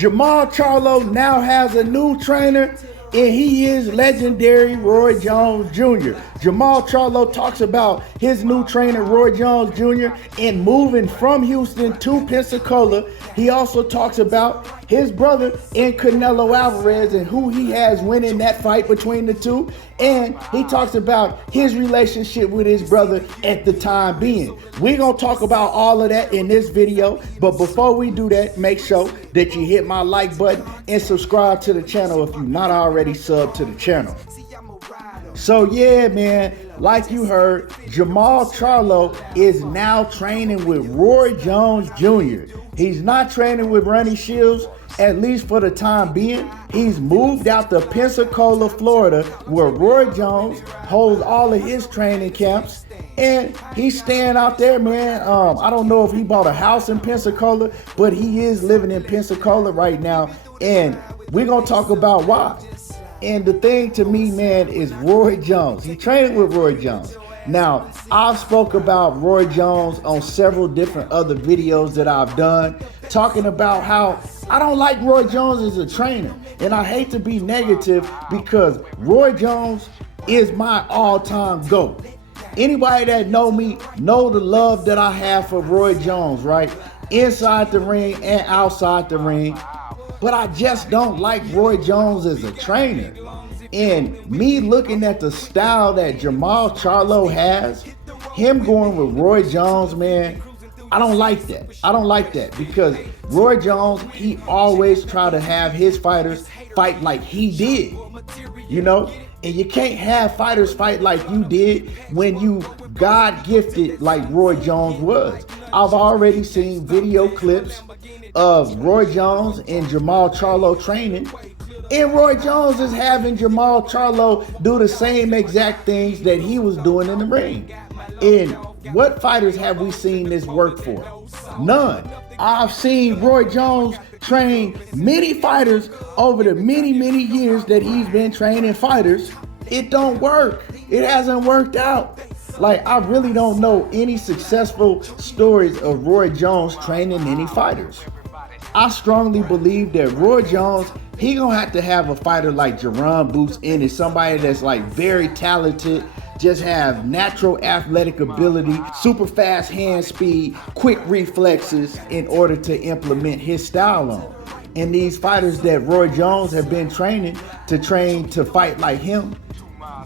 Jermall Charlo now has a new trainer, and he is legendary Roy Jones Jr. Jermall Charlo talks about his new trainer, Roy Jones Jr., and moving from Houston to Pensacola. He also talks about his brother and Canelo Alvarez and who he has winning that fight between the two. And he talks about his relationship with his brother at the time being. We're going to talk about all of that in this video. But before we do that, make sure that you hit my like button and subscribe to the channel if you're not already subbed to the channel. So yeah, man, like you heard, Jermall Charlo is now training with Roy Jones Jr. He's not training with Ronnie Shields, at least for the time being. He's moved out to Pensacola, Florida, where Roy Jones holds all of his training camps. And he's staying out there, man. I don't know if he bought a house in Pensacola, but he is living in Pensacola right now. And we're going to talk about why. And the thing to me, man, is Roy Jones. He trained with Roy Jones. Now, I've spoke about Roy Jones on several different other videos that I've done, talking about how I don't like Roy Jones as a trainer. And I hate to be negative because Roy Jones is my all-time GOAT. Anybody that know me know the love that I have for Roy Jones, right? Inside the ring and outside the ring. But I just don't like Roy Jones as a trainer. And me looking at the style that Jermall Charlo has, him going with Roy Jones, man, I don't like that. I don't like that because Roy Jones, he always try to have his fighters fight like he did, you know? And you can't have fighters fight like you did when you God gifted like Roy Jones was. I've already seen video clips of Roy Jones and Jermall Charlo training, and Roy Jones is having Jermall Charlo do the same exact things that he was doing in the ring. And what fighters have we seen this work for? None. I've seen Roy Jones train many fighters over the many years that he's been training fighters. It don't work. It hasn't worked out. Like, I really don't know any successful stories of Roy Jones training any fighters. I strongly believe that Roy Jones, he gonna have to have a fighter like Jerron Boots in it, somebody that's like very talented, just have natural athletic ability, super fast hand speed, quick reflexes in order to implement his style on. And these fighters that Roy Jones have been training to fight like him,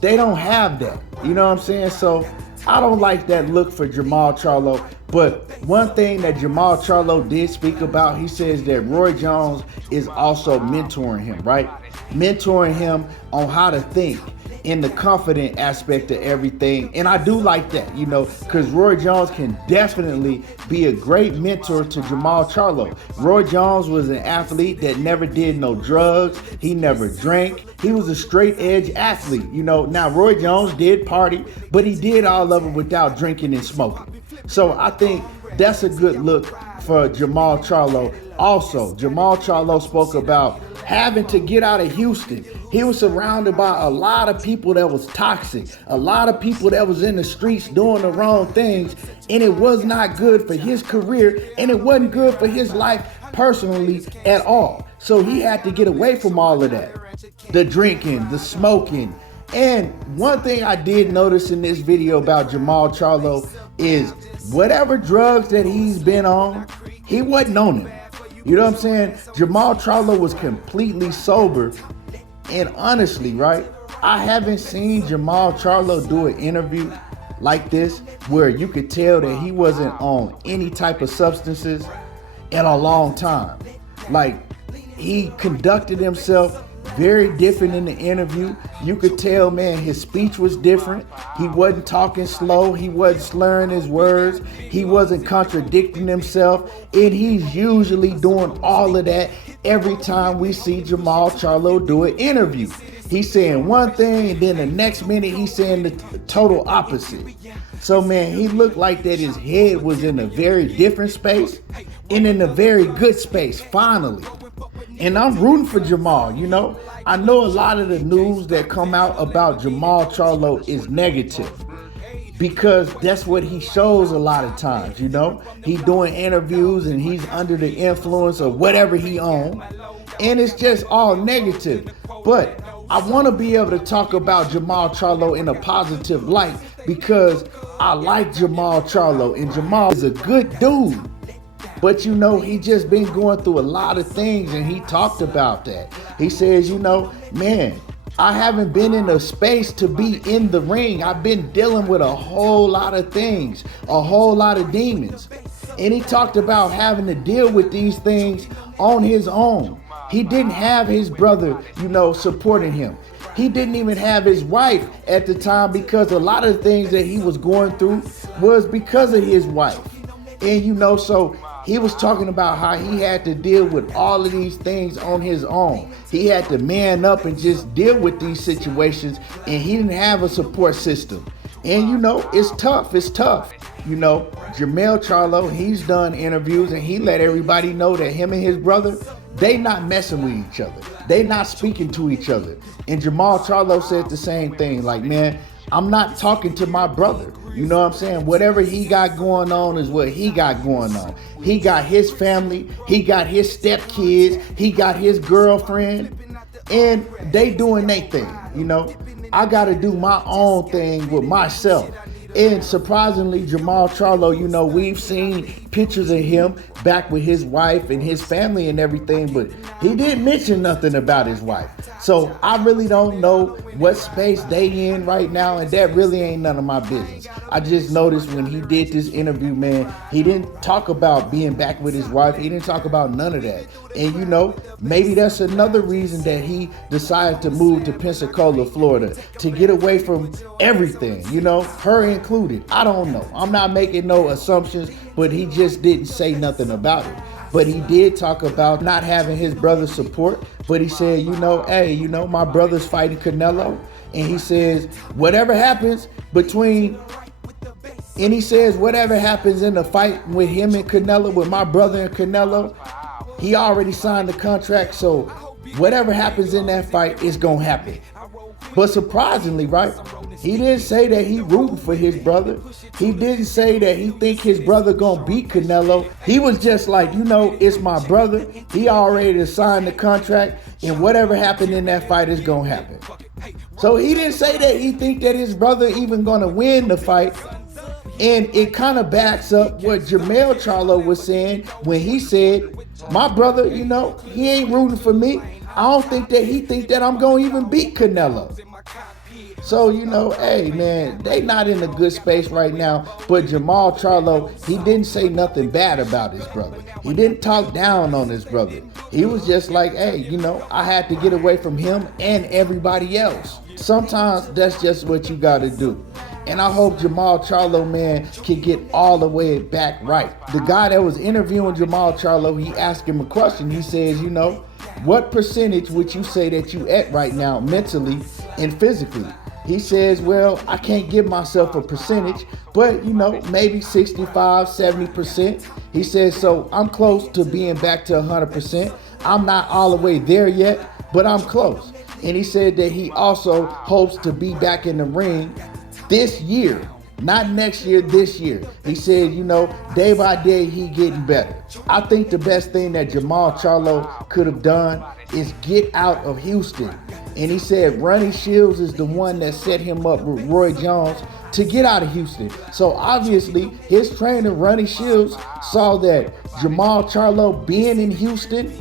they don't have that. You know what I'm saying? So I don't like that look for Jermall Charlo. But one thing that Jermall Charlo did speak about, he says that Roy Jones is also mentoring him, right? Mentoring him on how to think in the confident aspect of everything. And I do like that, you know, because Roy Jones can definitely be a great mentor to Jermall Charlo. Roy Jones was an athlete that never did no drugs. He never drank. He was a straight edge athlete, you know. Now, Roy Jones did party, but he did all of it without drinking and smoking. So I think that's a good look for Jermall Charlo. Also, Jermall Charlo spoke about having to get out of Houston. He was surrounded by a lot of people that was toxic, a lot of people that was in the streets doing the wrong things, and it was not good for his career, and it wasn't good for his life personally at all. So he had to get away from all of that. The drinking, the smoking. And one thing I did notice in this video about Jermall Charlo is whatever drugs that he's been on, he wasn't on it. You know what I'm saying? Jermall Charlo was completely sober. And honestly, right, I haven't seen Jermall Charlo do an interview like this where you could tell that he wasn't on any type of substances in a long time. Like, he conducted himself very different in the interview. You could tell, man, his speech was different. He wasn't talking slow. He wasn't slurring his words. He wasn't contradicting himself. And he's usually doing all of that every time we see Jermall Charlo do an interview. He's saying one thing, and then the next minute he's saying the total opposite. So, man, he looked like that his head was in a very different space and in a very good space, finally. And I'm rooting for Jermall, you know. I know a lot of the news that come out about Jermall Charlo is negative. because that's what he shows a lot of times, you know. He doing interviews and he's under the influence of whatever he owns, and it's just all negative. But I want to be able to talk about Jermall Charlo in a positive light because I like Jermall Charlo, and Jermall is a good dude. But you know, he just been going through a lot of things, and he talked about that. He says, you know, man, I haven't been in a space to be in the ring. I've been dealing with a whole lot of things, a whole lot of demons. And he talked about having to deal with these things on his own. He didn't have his brother, you know, supporting him. He didn't even have his wife at the time, because a lot of the things that he was going through was because of his wife. And you know, so he was talking about how he had to deal with all of these things on his own. He had to man up and just deal with these situations, and he didn't have a support system. And you know, it's tough. You know, Jermall Charlo, he's done interviews and he let everybody know that him and his brother, they not messing with each other. They not speaking to each other. And Jermall Charlo said the same thing, like, man, I'm not talking to my brother. You know what I'm saying? Whatever he got going on is what he got going on. He got his family, he got his stepkids, he got his girlfriend, and they doing their thing, you know? I gotta do my own thing with myself. And surprisingly, Jermall Charlo, you know, we've seen pictures of him back with his wife and his family and everything, but he didn't mention nothing about his wife. So I really don't know what space they in right now, and that really ain't none of my business. I just noticed when he did this interview, man, he didn't talk about being back with his wife. He didn't talk about none of that. And you know, maybe that's another reason that he decided to move to Pensacola, Florida, to get away from everything, you know, her included. I don't know. I'm not making no assumptions, but he just didn't say nothing about it. But he did talk about not having his brother's support. But he said, you know, hey, you know, my brother's fighting Canelo. And he says, whatever happens in the fight with him and Canelo, with my brother and Canelo, he already signed the contract. So whatever happens in that fight is going to happen. But surprisingly, right, he didn't say that he rooting for his brother. He didn't say that he think his brother gonna beat Canelo. He was just like, you know, it's my brother. He already signed the contract, and whatever happened in that fight is gonna happen. So he didn't say that he think that his brother even gonna win the fight. And it kind of backs up what Jermall Charlo was saying when he said, my brother, you know, he ain't rooting for me. I don't think that he think that I'm gonna even beat Canelo. So, you know, hey, man, they not in a good space right now. But Jermall Charlo, he didn't say nothing bad about his brother. He didn't talk down on his brother. He was just like, hey, you know, I had to get away from him and everybody else. Sometimes that's just what you got to do. And I hope Jermall Charlo, man, can get all the way back right. The guy that was interviewing Jermall Charlo, he asked him a question. He says, you know, what percentage would you say that you at right now mentally and physically? He says, well, I can't give myself a percentage, but, you know, maybe 65, 70%. He says, so I'm close to being back to 100%. I'm not all the way there yet, but I'm close. And he said that he also hopes to be back in the ring this year, not next year, this year. He said, you know, day by day, he getting better. I think the best thing that Jermall Charlo could have done is get out of Houston. And he said Ronnie Shields is the one that set him up with Roy Jones to get out of Houston. So obviously his trainer, Ronnie Shields, saw that Jermall Charlo being in Houston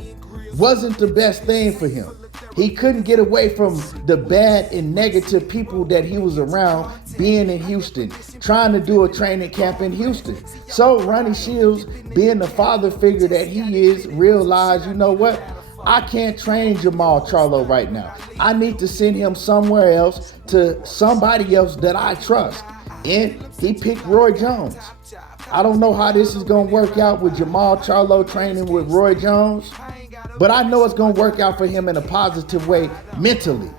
wasn't the best thing for him. He couldn't get away from the bad and negative people that he was around being in Houston, trying to do a training camp in Houston. So Ronnie Shields, being the father figure that he is, realized, you know what? I can't train Jermall Charlo right now. I need to send him somewhere else, to somebody else that I trust. And he picked Roy Jones. I don't know how this is going to work out with Jermall Charlo training with Roy Jones, but I know it's going to work out for him in a positive way mentally.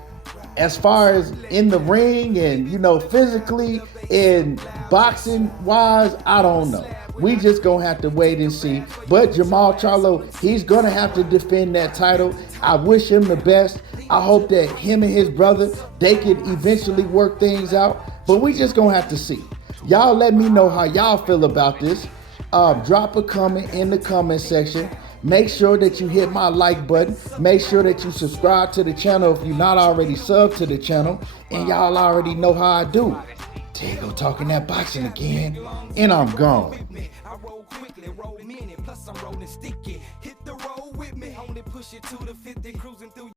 As far as in the ring and, you know, physically and boxing wise, I don't know. We just gonna have to wait and see. But Jermall Charlo, he's gonna have to defend that title. I wish him the best. I hope that him and his brother, they could eventually work things out. But we just gonna have to see. Y'all let me know how y'all feel about this. Drop a comment in the comment section. Make sure that you hit my like button. Make sure that you subscribe to the channel if you're not already subbed to the channel. And y'all already know how I do. Tego talking that boxing again. And I'm gone. I roll quickly, roll minute, plus I'm rolling sticky. Hit the road with me, only push it to the 50, cruising through.